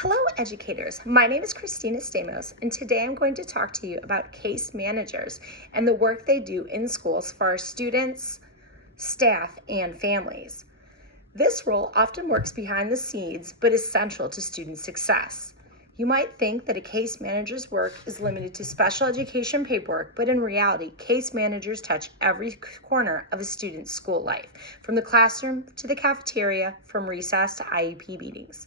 Hello, educators. My name is Christina Stamos, and today I'm going to talk to you about case managers and the work they do in schools for our students, staff, and families. This role often works behind the scenes, but is central to student success. You might think that a case manager's work is limited to special education paperwork, but in reality, case managers touch every corner of a student's school life, from the classroom to the cafeteria, from recess to IEP meetings.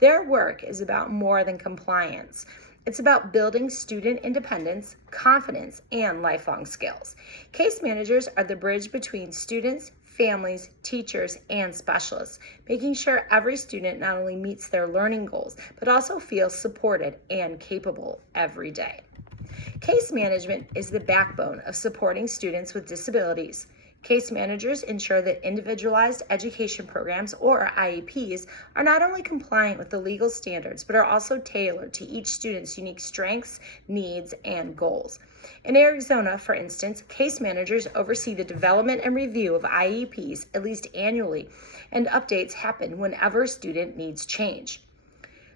Their work is about more than compliance. It's about building student independence, confidence, and lifelong skills. Case managers are the bridge between students, families, teachers, and specialists, making sure every student not only meets their learning goals, but also feels supported and capable every day. Case management is the backbone of supporting students with disabilities. Case managers ensure that individualized education programs, or IEPs, are not only compliant with the legal standards, but are also tailored to each student's unique strengths, needs, and goals. In Arizona, for instance, case managers oversee the development and review of IEPs at least annually, and updates happen whenever a student needs change.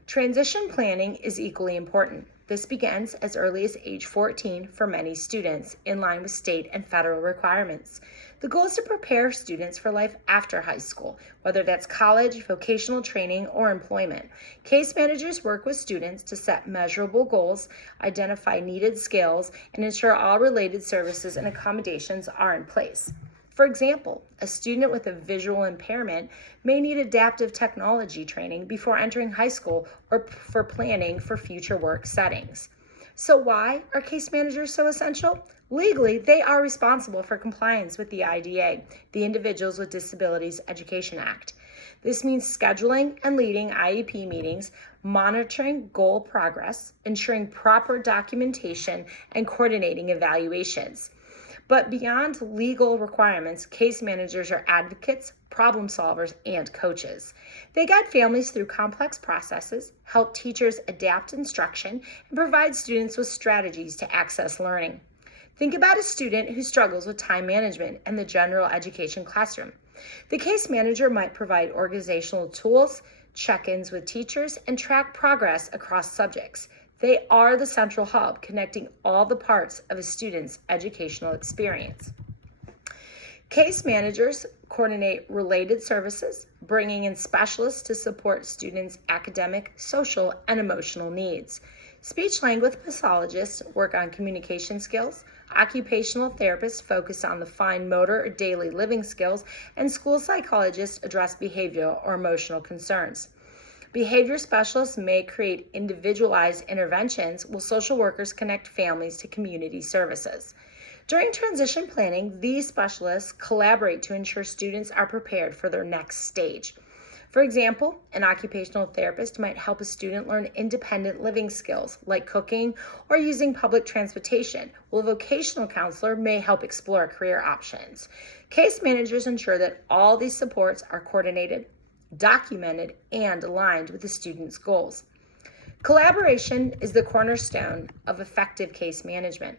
Transition planning is equally important. This begins as early as age 14 for many students, in line with state and federal requirements. The goal is to prepare students for life after high school, whether that's college, vocational training, or employment. Case managers work with students to set measurable goals, identify needed skills, and ensure all related services and accommodations are in place. For example, a student with a visual impairment may need adaptive technology training before entering high school or for planning for future work settings. So why are case managers so essential? Legally, they are responsible for compliance with the IDA, the Individuals with Disabilities Education Act. This means scheduling and leading IEP meetings, monitoring goal progress, ensuring proper documentation, and coordinating evaluations. But beyond legal requirements, case managers are advocates, problem solvers, and coaches. They guide families through complex processes, help teachers adapt instruction, and provide students with strategies to access learning. Think about a student who struggles with time management in the general education classroom. The case manager might provide organizational tools, check-ins with teachers, and track progress across subjects. They are the central hub connecting all the parts of a student's educational experience. Case managers coordinate related services, bringing in specialists to support students' academic, social, and emotional needs. Speech-language pathologists work on communication skills, occupational therapists focus on the fine motor or daily living skills, and school psychologists address behavioral or emotional concerns. Behavior specialists may create individualized interventions, while social workers connect families to community services. During transition planning, these specialists collaborate to ensure students are prepared for their next stage. For example, an occupational therapist might help a student learn independent living skills like cooking or using public transportation, while a vocational counselor may help explore career options. Case managers ensure that all these supports are coordinated, documented, and aligned with the student's goals. Collaboration is the cornerstone of effective case management.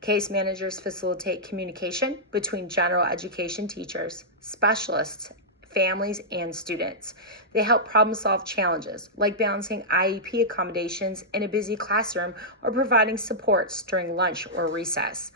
Case managers facilitate communication between general education teachers, specialists, families, and students. They help problem solve challenges like balancing IEP accommodations in a busy classroom or providing supports during lunch or recess.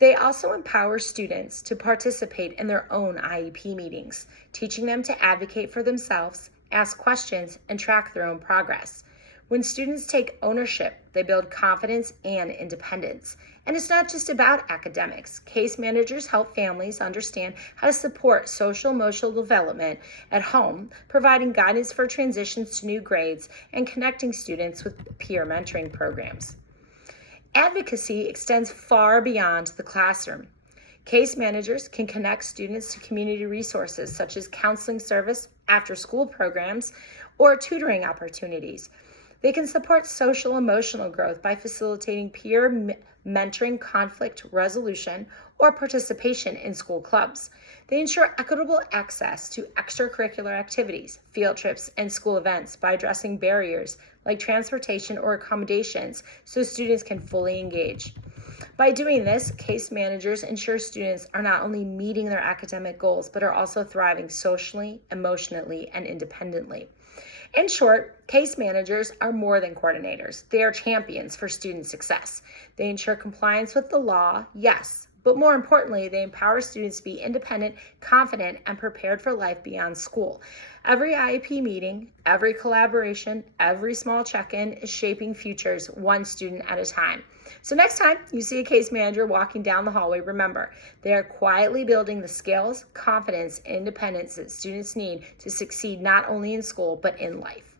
They also empower students to participate in their own IEP meetings, teaching them to advocate for themselves, ask questions, and track their own progress. When students take ownership, they build confidence and independence. And it's not just about academics. Case managers help families understand how to support social-emotional development at home, providing guidance for transitions to new grades, and connecting students with peer mentoring programs. Advocacy extends far beyond the classroom. Case managers can connect students to community resources such as counseling service, after-school programs, or tutoring opportunities. They can support social emotional growth by facilitating peer mentoring, conflict resolution, or participation in school clubs. They ensure equitable access to extracurricular activities, field trips, and school events by addressing barriers like transportation or accommodations so students can fully engage. By doing this, case managers ensure students are not only meeting their academic goals, but are also thriving socially, emotionally, and independently. In short, case managers are more than coordinators. They are champions for student success. They ensure compliance with the law, yes, but more importantly, they empower students to be independent, confident, and prepared for life beyond school. Every IEP meeting, every collaboration, every small check-in is shaping futures one student at a time. So next time you see a case manager walking down the hallway, remember, they are quietly building the skills, confidence, and independence that students need to succeed not only in school, but in life.